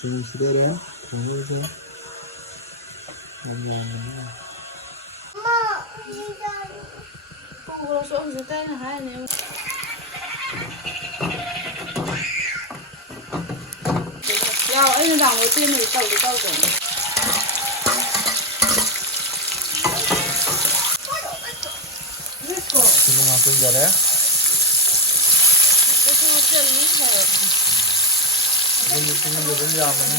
지금 기다려. 그러면서 làm Cô có số gì tên là hai anh em. Giao ấy là đầu tiên thì tàu rồi. 지금 어떤 잘해? Cái chân lít hở. 지금 요즘 야무니?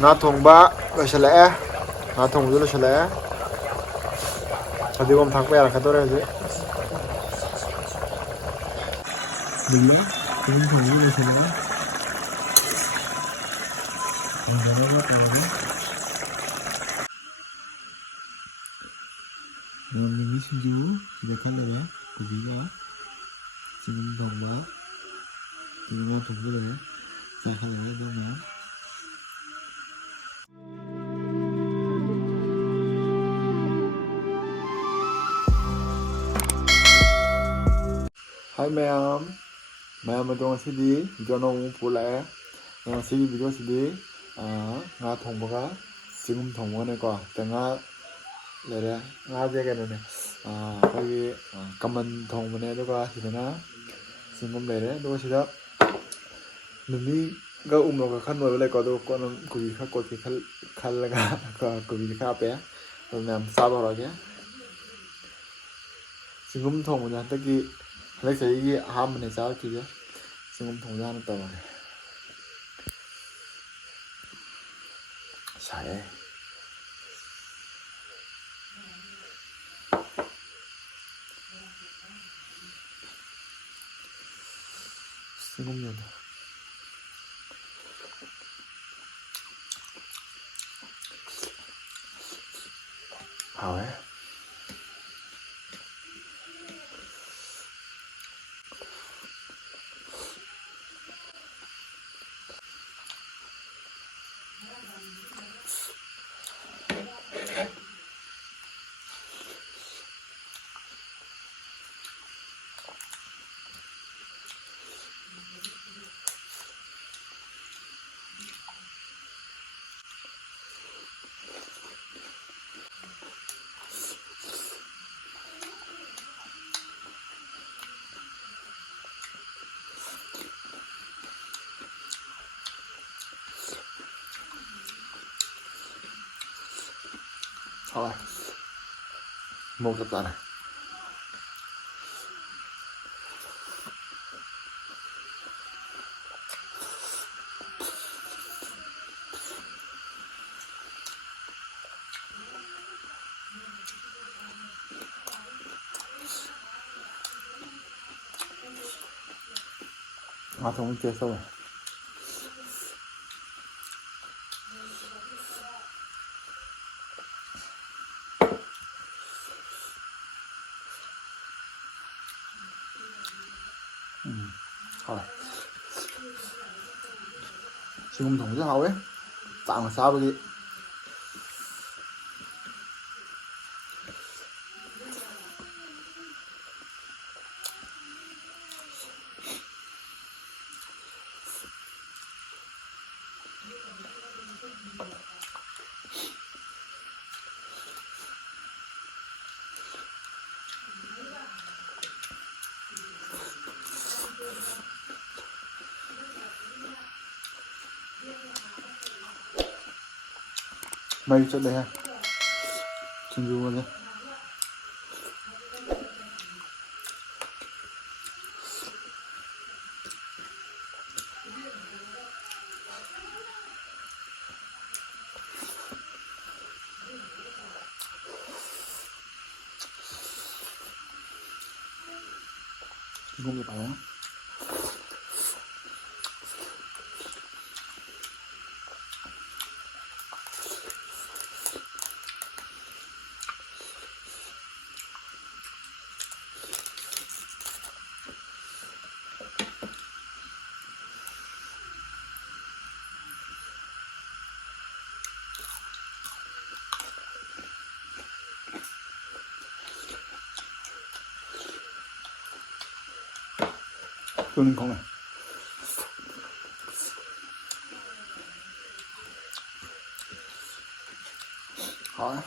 나 통바 러실래? 나 통도 러실래? 어디 보면 닭배야 가더라지. 몰라? 지금 통도 러실래? 내가 따라가. 미니 신주 시작할래? 고기가 지금 통바 지금 통보래. 자, 하나 보면. Hi ma'am ở trong CD cho nó phụ lẽ CD video CD nga 통보가 지금 통보네 거 내가 내래 nga 제게는 거기 까만 통보네 누가 시대나 지금 내래 누가 시작 눈이가 um로가 칸 뭐래 거도 거는 거기 갖고 이렇게 칼라가 거기 카페 그러면 싸버라게 지금 통보냐 특히 lấy cái ham này sao kia xong không thùng ra nó tàu này xài xong không nhiều hảo ấy thôi một tập này không chơi xong rồi thôi 지금 동작하고 짱 싸버기 mày cho đây ha chân du luôn không được phải 用力孔嘞。好啊。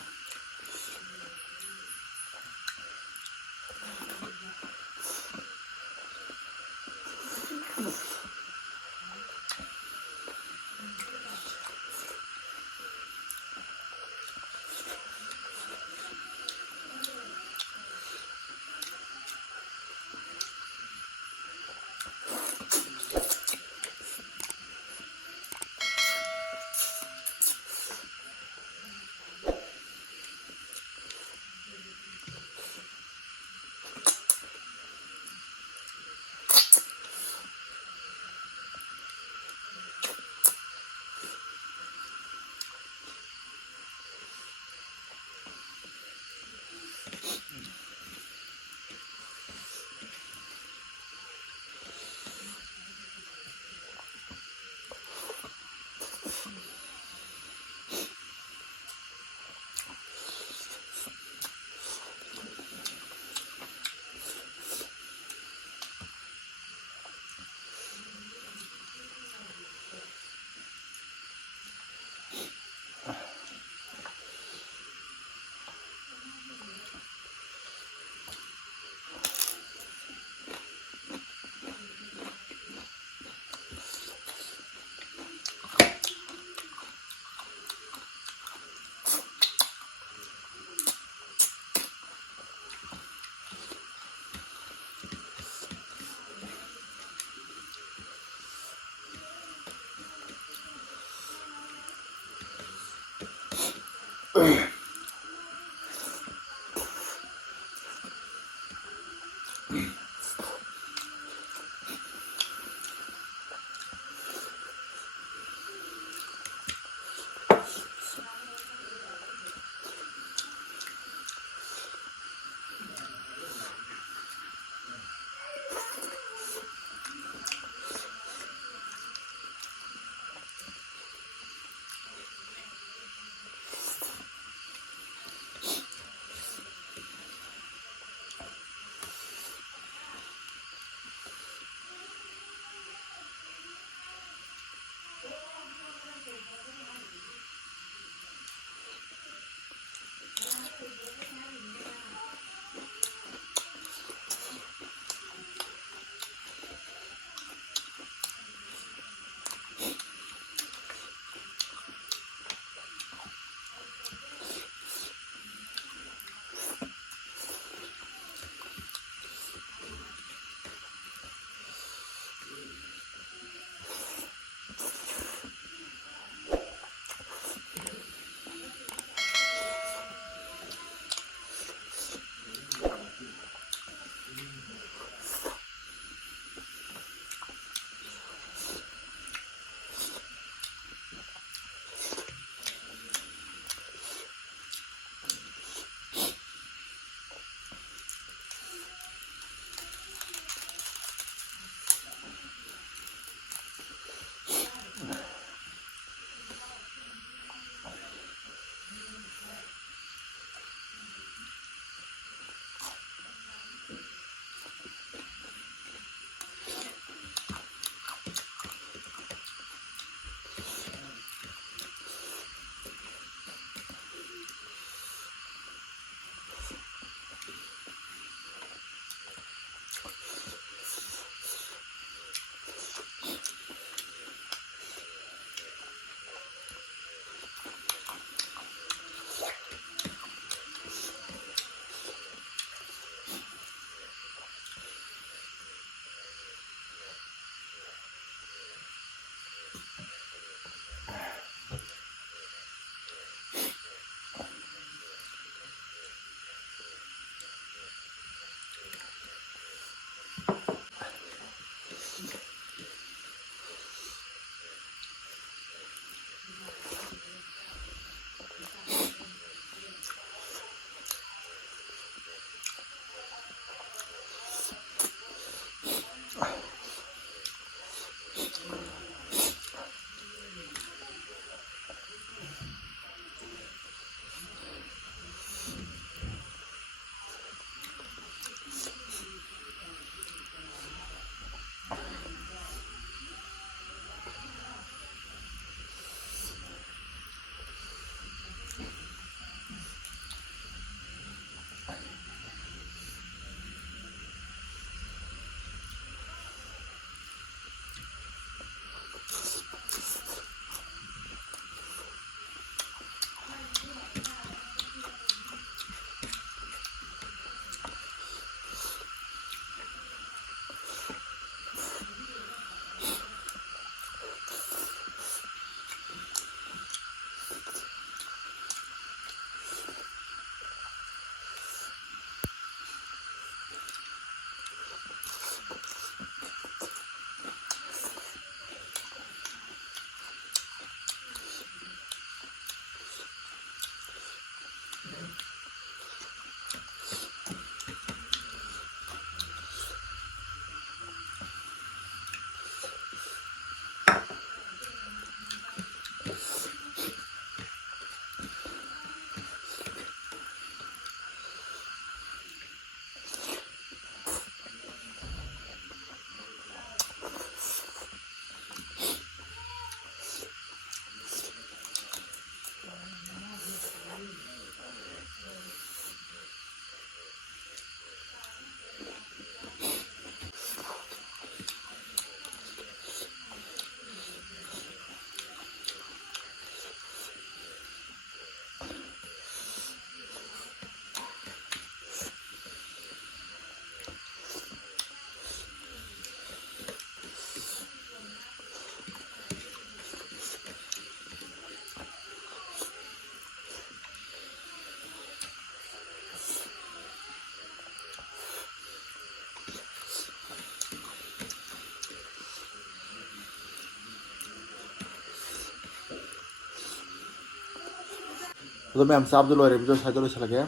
ꯑꯗꯣ ꯃꯌꯥꯝ ꯆꯥꯕꯗꯣ ꯂꯣꯏꯔꯦ video ꯁ꯭ꯋꯥꯏꯗ ꯂꯣꯏꯁꯤꯜꯂꯒꯦ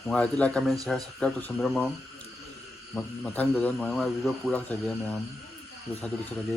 ꯅꯨꯡꯉꯥꯏꯔꯗꯤ like ꯀꯃꯦꯟ ꯁꯤꯌꯔ subscribe ꯇꯧꯁꯟꯕꯤꯔꯝꯃꯣ ꯃꯊꯪꯗ ꯅꯨꯡꯉꯥꯏ video ꯄꯨꯔꯛꯆꯒꯦ ꯃꯌꯥꯝ video ꯁ꯭ꯋꯥꯏꯗ ꯂꯣꯏꯁꯤꯜꯂꯒꯦ